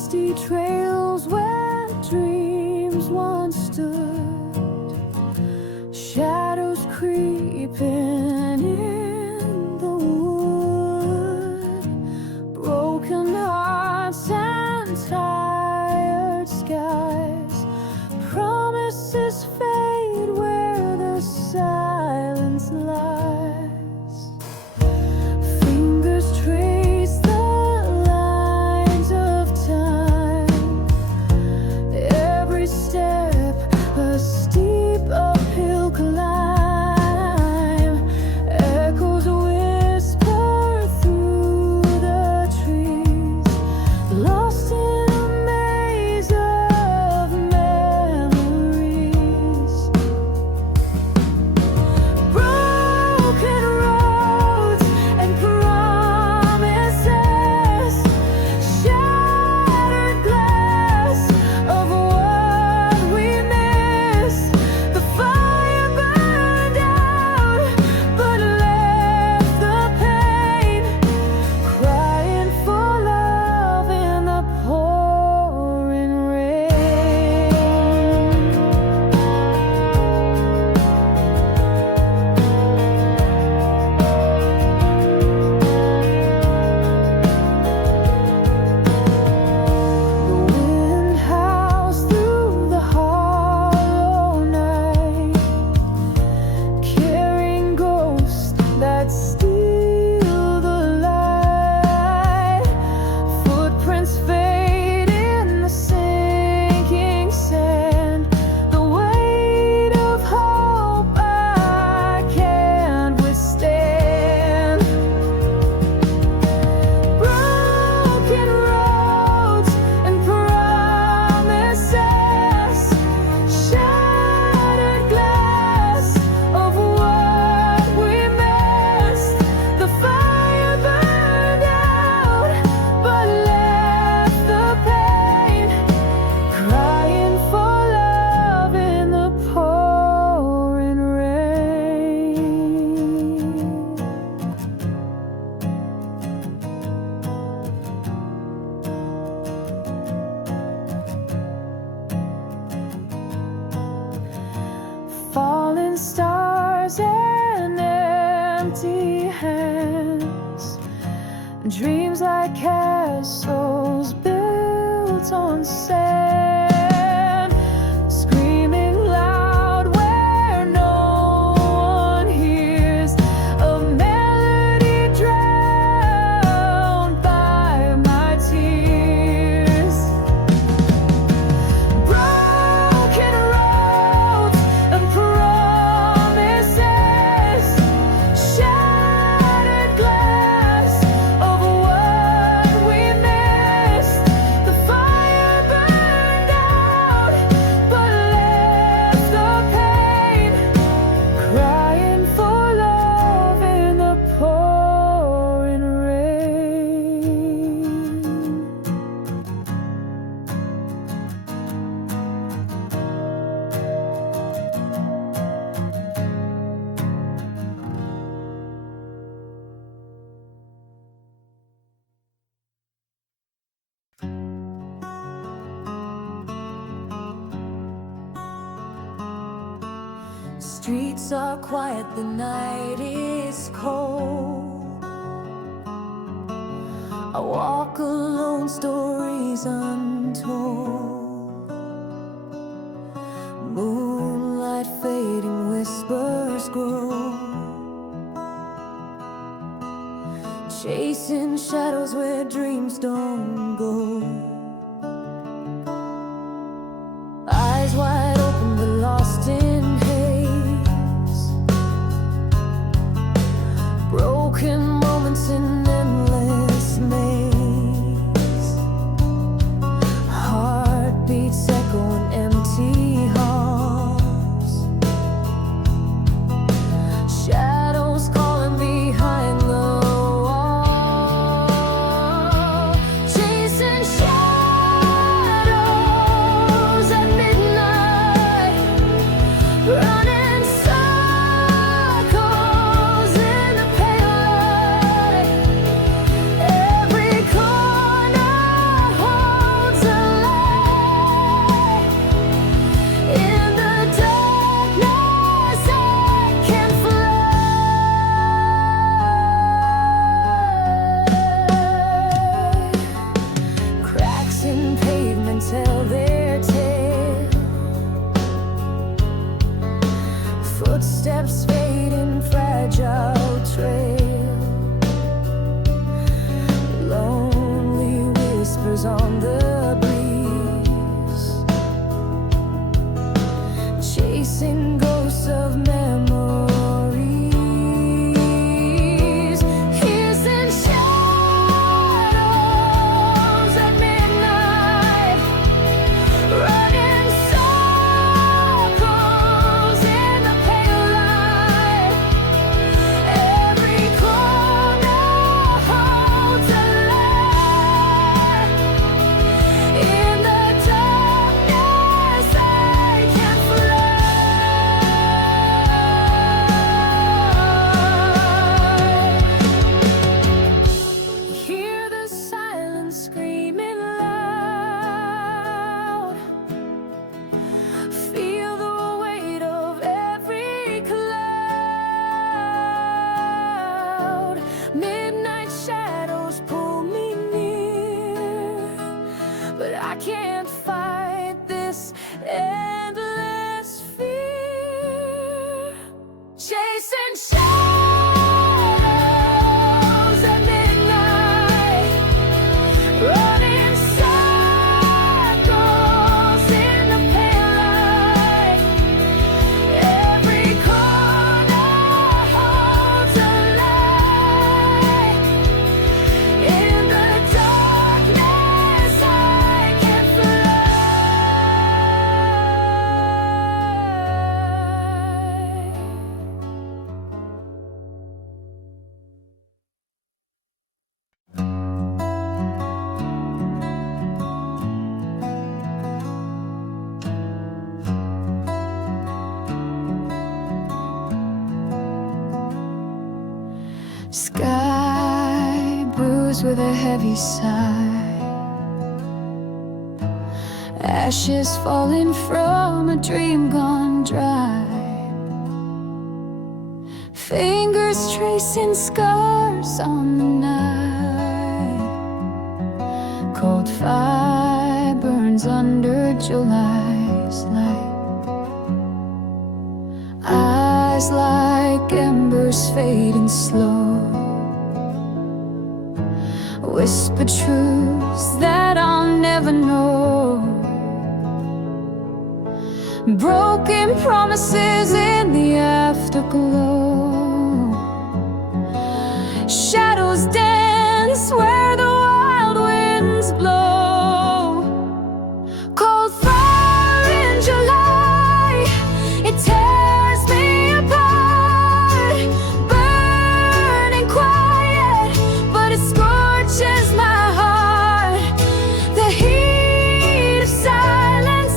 dusty trails where dreams once stood, shadows creeping in the wood, broken hearts and tired skies, promises fade where the silence lies. Fingers trace the lines of time, every step a steep uphill climb, echoes whisper through the trees, lost in a maze of memories. Broken roads and promises, shattered glass of what we missed. The fire burned out, but left the pain, crying for love in the pouring rain. The wind howls through the hollow night, carrying ghosts that steal the light. Footprints fade in the sinking sand, the weight of hope I can't withstand. Broken roads and promises, shattered glass of what we missed. The fire burned out, but left the pain, crying for love in the pouring rain. Falling stars and empty hands, dreams like castles built on sand, screaming loud where no one hears, a melody drowned by my tears. Broken roads and promises, shattered glass of what we missed. The fire burned out, but left the pain, crying for love in the pouring rain. Streets are quiet, the night is cold. I walk alone, stories untold. Moonlight fading, whispers grow, chasing shadows where dreams don't go. Eyes wide open but lost in haze, broken moments in endless maze, heartbeats echo in empty halls, shadows calling behind the wall, chasing love's fading, fragile trail. Lonely whispers on the breeze, chasing ghosts of memories. Hissing shadows at midnight, running circles in the pale light. Every corner holds a light. In the darkness I can fly. Hear the silence screaming loud. Feel the weight of every cloud. Midnight shadows pull me near, but I can't fight this endless fear. Chasing shadows at midnight, running circles in the pale light. Every corner holds a light. In the darkness I can fly. Sky bruised with a heavy sigh, ashes falling from a dream gone dry. Fingers tracing scars on the night. Cold fire burns under July's light. Eyes like embers fading slow, whisper truths that I'll never know. Broken promises in the afterglow. Shadows dance where the wild winds blow. Cold fire in July, it tears me apart. Burning quiet, but it scorches my heart. The heat of silence,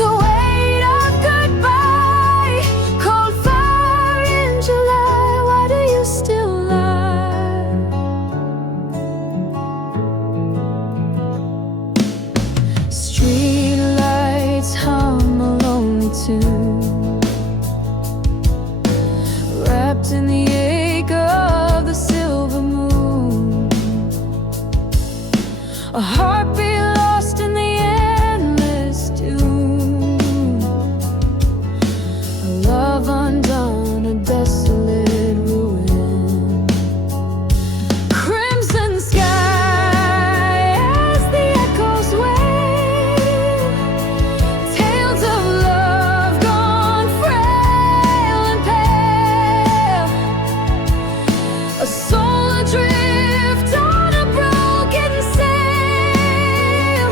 the weight of goodbye. Cold fire in July, why do you still lie? Street lights hum a lonely tune, wrapped in the ache of the silver moon. A heartbeat lost in the endless tune. A love undone, a desolate ruin. Crimson sky as the echoes wail. Tales of love gone frail and pale. A soul adrift on a broken sail,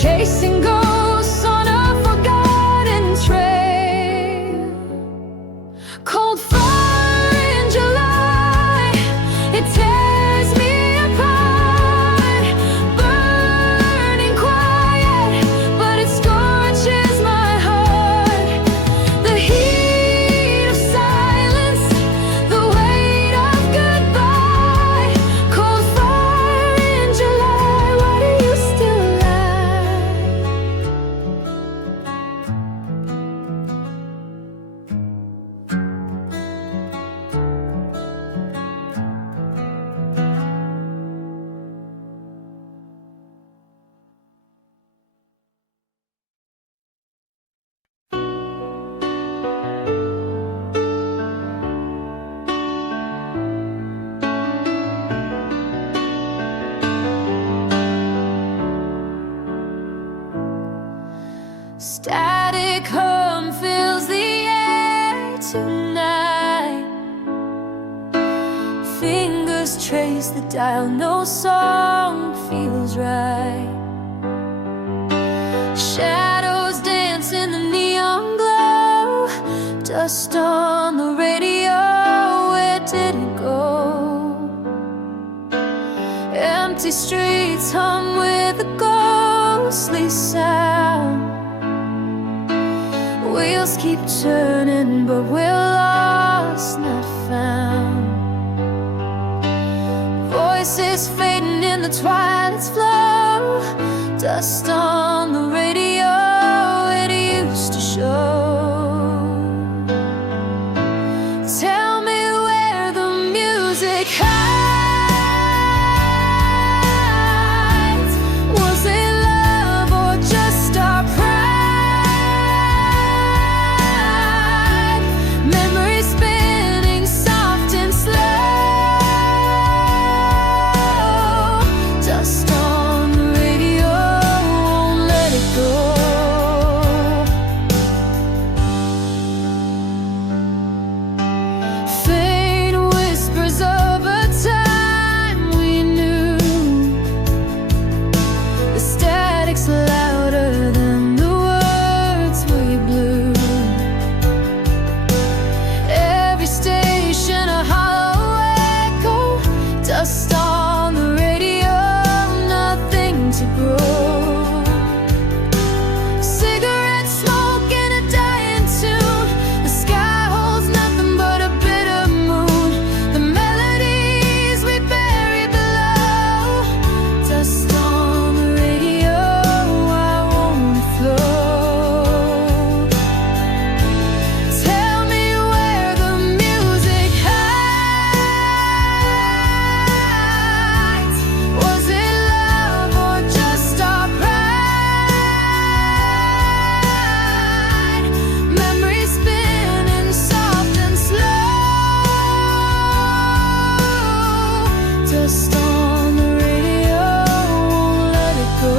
chasing ghosts on a forgotten trail. Cold fire in July, it tears me apart. Burning quiet, but it scorches my heart. The heat of silence, the weight of goodbye. Cold fire in July, why do you still lie? Static hum fills the air tonight. Fingers trace the dial, no song feels right. Shadows dance in the neon glow. Dust on the radio, where did it go? Empty streets hum with a ghostly sound. Wheels keep turning, but we're lost, not found. Voices fading in the twilight's flow. Dust on the radio, it used to show. Tell me where the music hides. Was it love or just our pride? Memories spinning soft and slow. Dust on the radio, won't let it go. Faint whispers of a time we knew. The static's louder than the words we blew. Every station a hollow echo. Dust on the radio, nothing to grow. Cigarette smoke in a dying tune. The sky holds nothing but a bitter moon. The melodies we bury below. Dust on the radio, I won't float. Tell me where the music hides. Was it love or just our pride? Memories spinning soft and slow. Dust on the radio, won't let it go.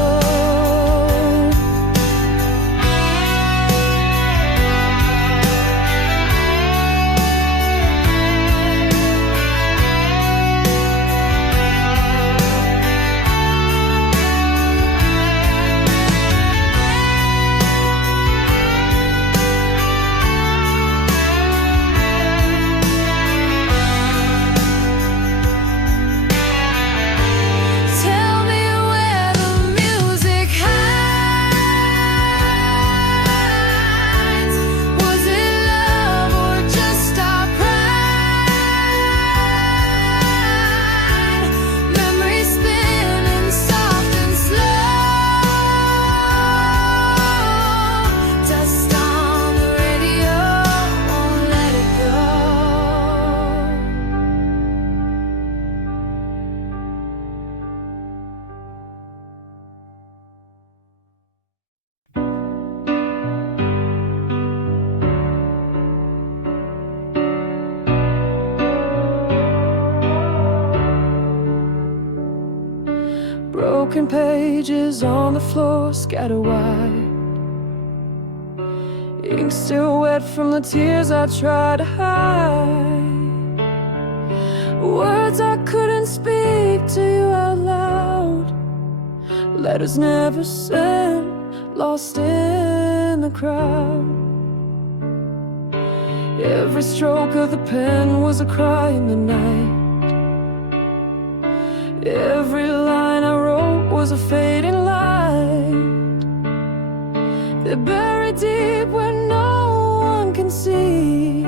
Tell me where the music hides. Was it love or just our pride? Memories spinning soft and slow. Dust on the radio, won't let it go. Broken pages on the floor, scatter wide. Ink still wet from the tears I tried to hide. Words I couldn't speak to you out loud. Letters never sent, lost in the crowd. Every stroke of the pen was a cry in the night. Every line I wrote was a fading light. They're buried deep where no one can see.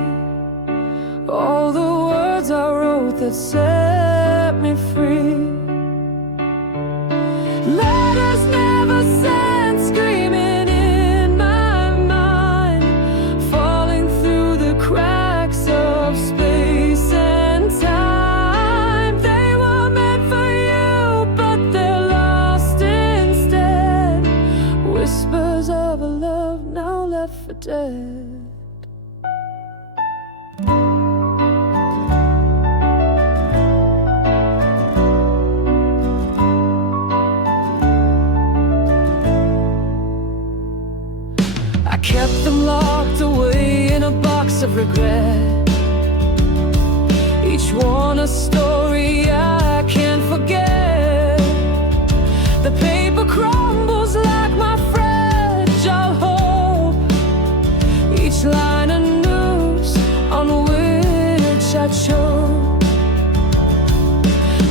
All the words I wrote that set me free. Letters never sent, screaming in my mind, falling through the cracks of space and time. They were meant for you, but they're lost instead. Whispers of a love now left for dead. kept them locked away in a box of regret. Each one a story I can't forget. The paper crumbles like my fragile hope. Each line a noose on which I choke.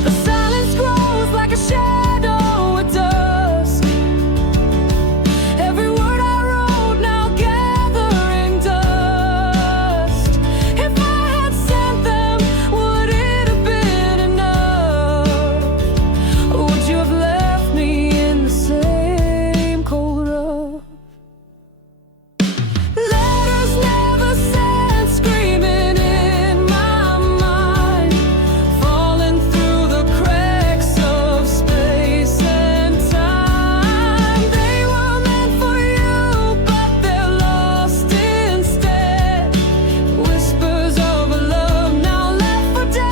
The silence grows like a shadow at dusk. Every word I wrote now gathering dust. If I had sent them, would it have been enough? Or would you have left me in the same cold rough? Letters never sent, screaming in my mind, falling through the cracks of space and time. They were meant for you, but they're lost instead. Whispers of a love now left for dead.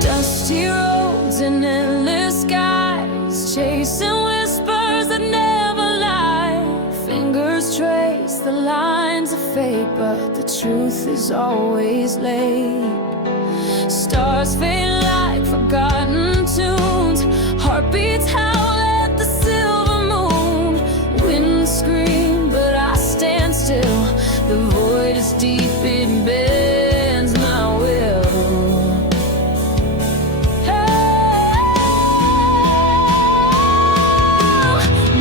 Dusty roads and endless skies, chasing whispers that never lie. Fingers trace the lines of fate, but the truth is always late. Stars fade like forgotten tunes, heartbeats howl at the silver moon. Wind scream, but I stand still. The void is deep, it bends my will.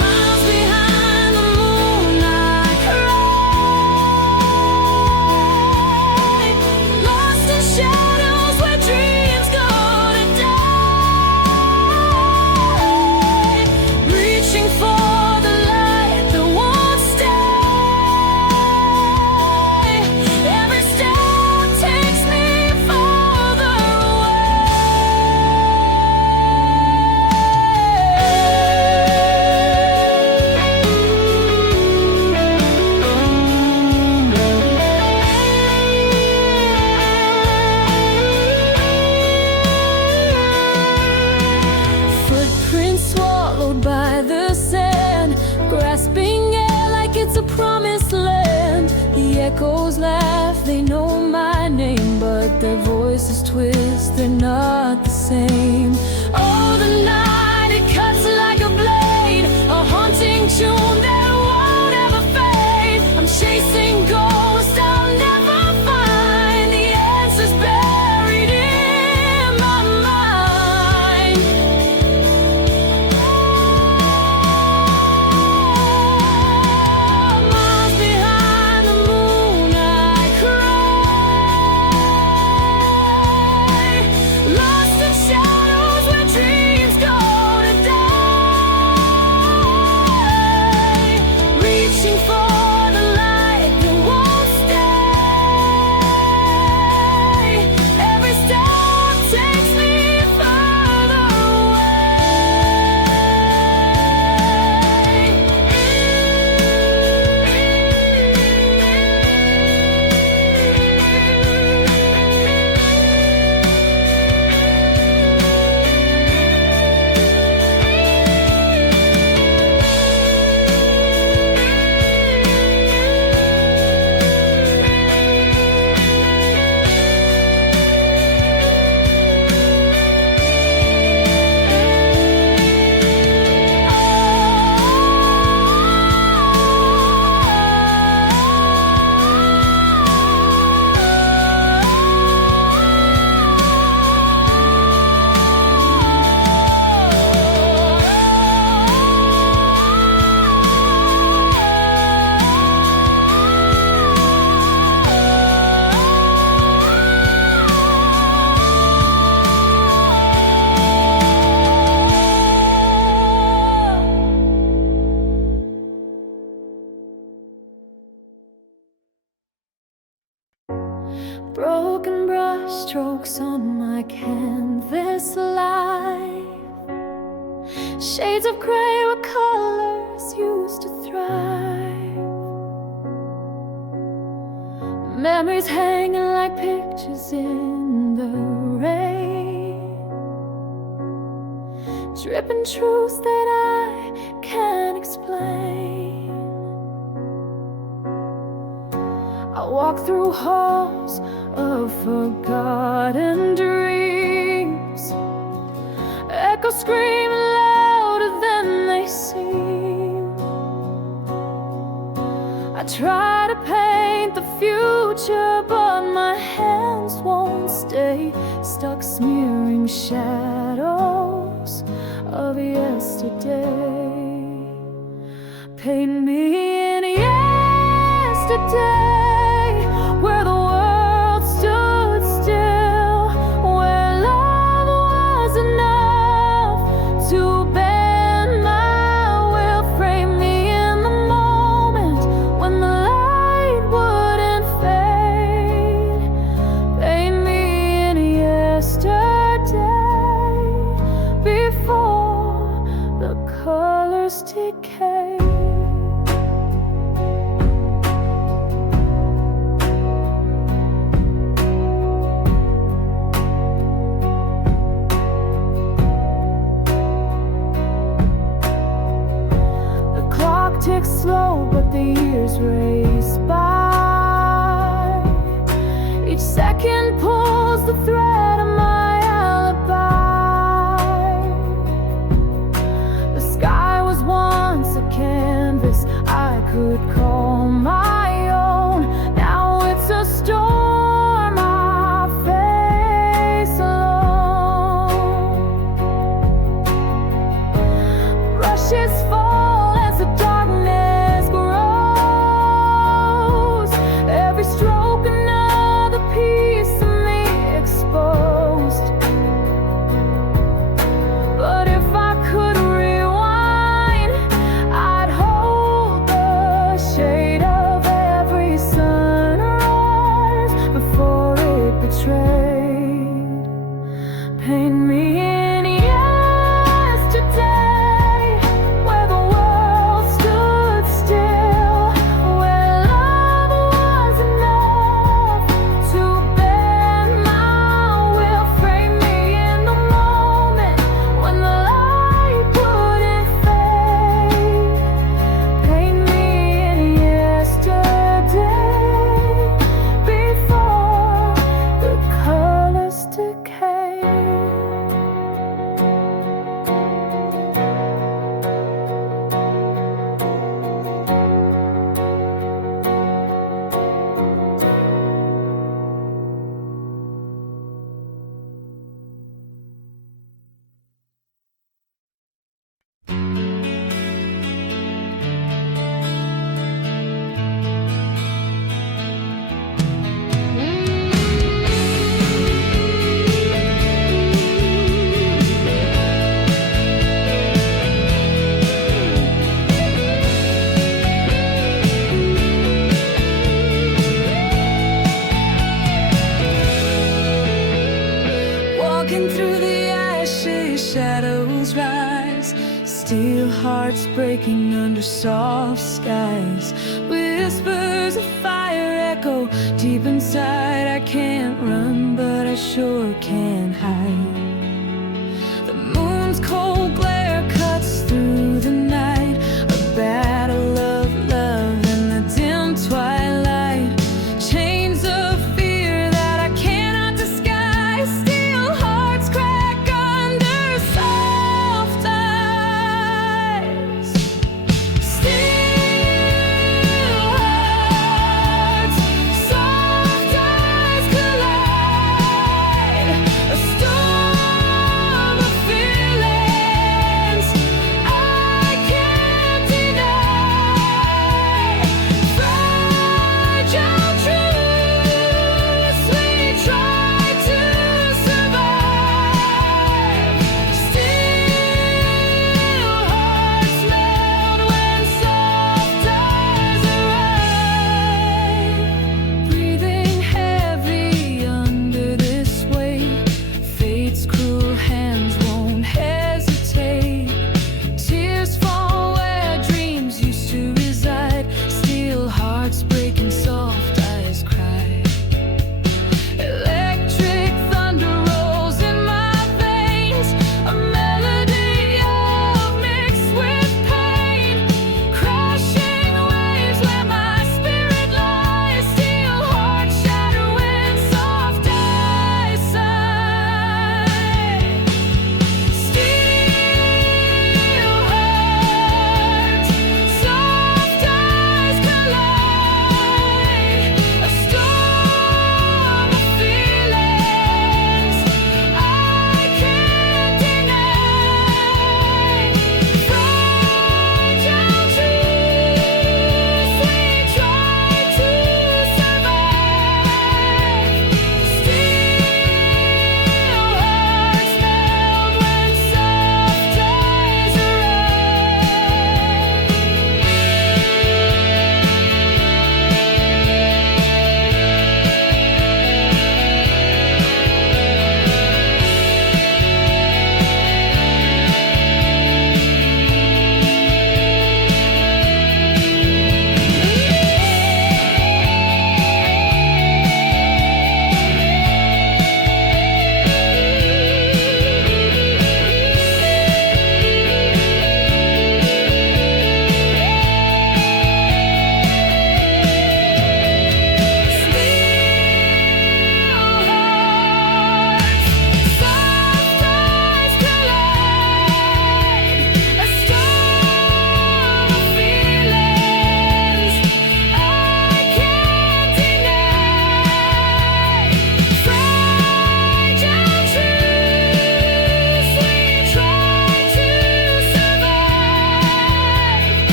Miles behind the moon I cry, lost in shadows where dreams go to die, reaching for the light that won't stay. Every step takes me farther Footprints swallowed by the sand, grasping air like it's a promised land. The echoes laugh, they know my name, but their voices twist, they're not the same. Oh, the night, it cuts like a blade, a haunting tune that won't ever fade. I'm chasing ghosts I'll never find, the answers buried in my mind. Miles behind the moon I cry, lost in shadows Broken brush strokes on my canvas life, shades of gray where colors used to thrive. Memories hanging like pictures in the rain, dripping truths that I can't explain. I walk through halls of forgotten dreams, echoes screaming louder than they seem. I try to paint the future, but my hands won't stay, stuck smearing shadows of yesterday. Paint me in yesterday, where the world stood still, where love was enough to bend my will. Frame me in the moment when the light wouldn't fade. Paint me in yesterday, before the colors decay. Ticks slow, but the years race by. Each second pulls the thread of my alibi. The sky was once a canvas I could call my own. Now it's a storm I face alone. Brushes fall as the darkness grows, every stroke another piece of me exposed. But if I could rewind, I'd hold the shade of every sunrise before it betrayed. Paint me in yesterday, where the world stood still, where love was enough to bend my will. Frame me in the moment when the light wouldn't fade. Paint me in yesterday, before the colors decay. Walking through the ashes, shadows rise, steel hearts breaking under soft skies. Whispers of fire echo deep inside. I can't run, but I sure can hide. The moon's cold glare cuts through the night, a battle of love in the dim twilight. Chains of fear that I cannot disguise, steel hearts crack under soft eyes. Steel hearts, soft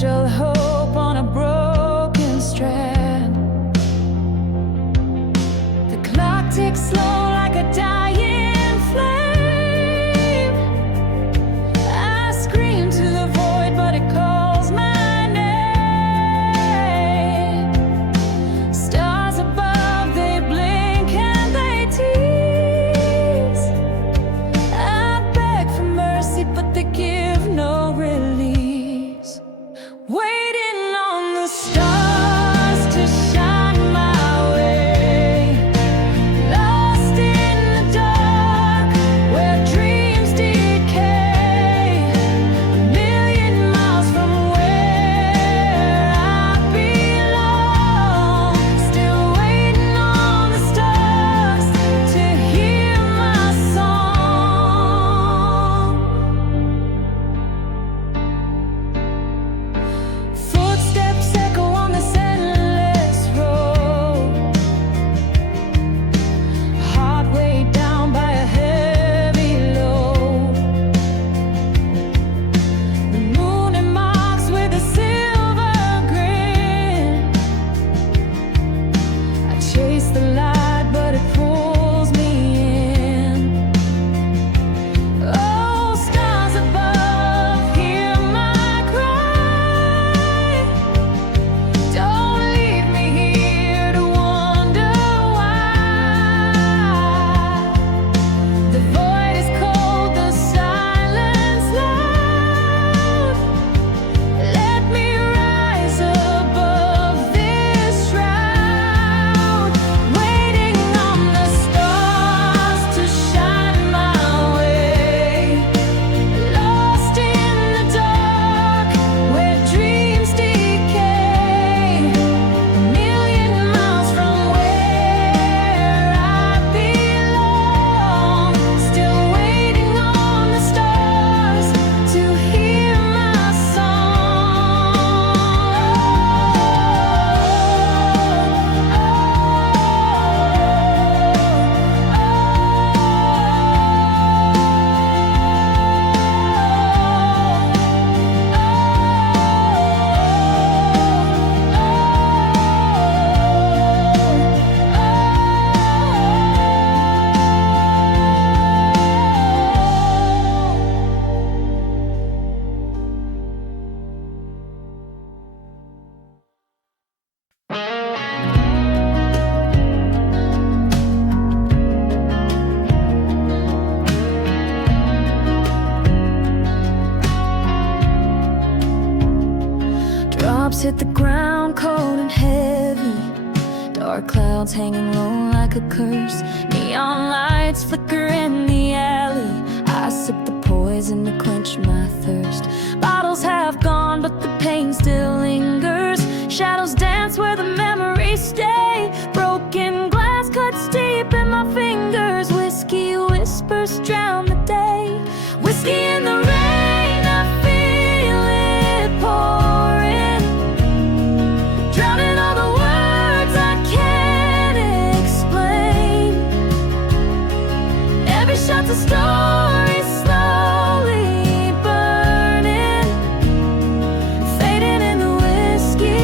fragile hope on a broken strand. The clock ticks slow like a dying flame. I scream to the void, but it calls my name. Stars above, they blink and they tease. I beg for mercy, but they give no release. Waiting on the stars to shine my way. Lost in the dark, where dreams decay. A million miles from where I belong. Still waiting on the stars to hear my song. Footsteps echo on this endless road. Heart weighed down by a heavy load. The moon it mocks with a silver grin. I chase the light, but it pulls me in. Oh, stars above, hear my cry. Don't leave me here to wonder why. The void is cold, the silence loud. Let me rise above this shroud. Waiting on the stars to shine my way. Lost in the dark, where dreams decay. A million miles from where I belong. Still waiting on the stars to hear my Drops hit the ground cold and heavy. Dark clouds hanging low like a curse. Neon lights flicker in the alley. I sip the poison to quench my thirst. Bottles have gone, but the pain still lingers. Shadows dance where the memories stay. Broken glass cuts deep in my fingers. Whiskey whispers drown the day. Whiskey in the rain, I feel it pouring. Drowning all the words I can't explain. Every shot's a story slowly burning. Fading in the whiskey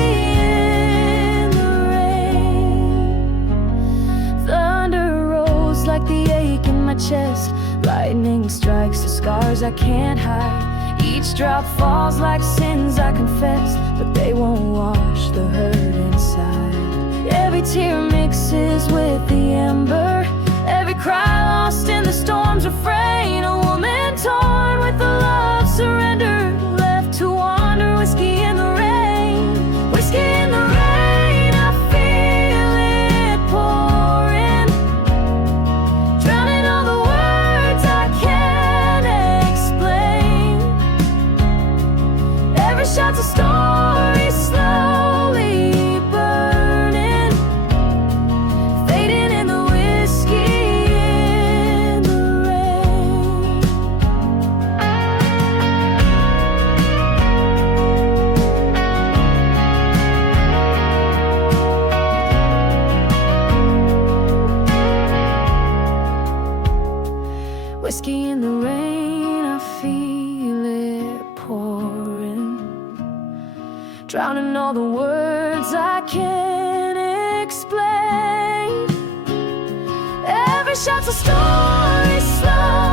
in the rain. Thunder rolls like the ache in my chest. Lightning strikes the scars I can't hide. Each drop falls like sins I confess, but they won't wash the hurt inside. Every tear mixes with the ember. Every cry lost in the storm's refrain. A woman torn with the love surrendered, left to wander. Whiskey in the rain. Whiskey in the rain, I feel it pouring. Drowning all the words I can't explain. Every shot's a story slowly burning. Fading in the whiskey in the rain. Whiskey in the rain, I feel it pouring. drowning all the words I can't explain. Every shot's a story slow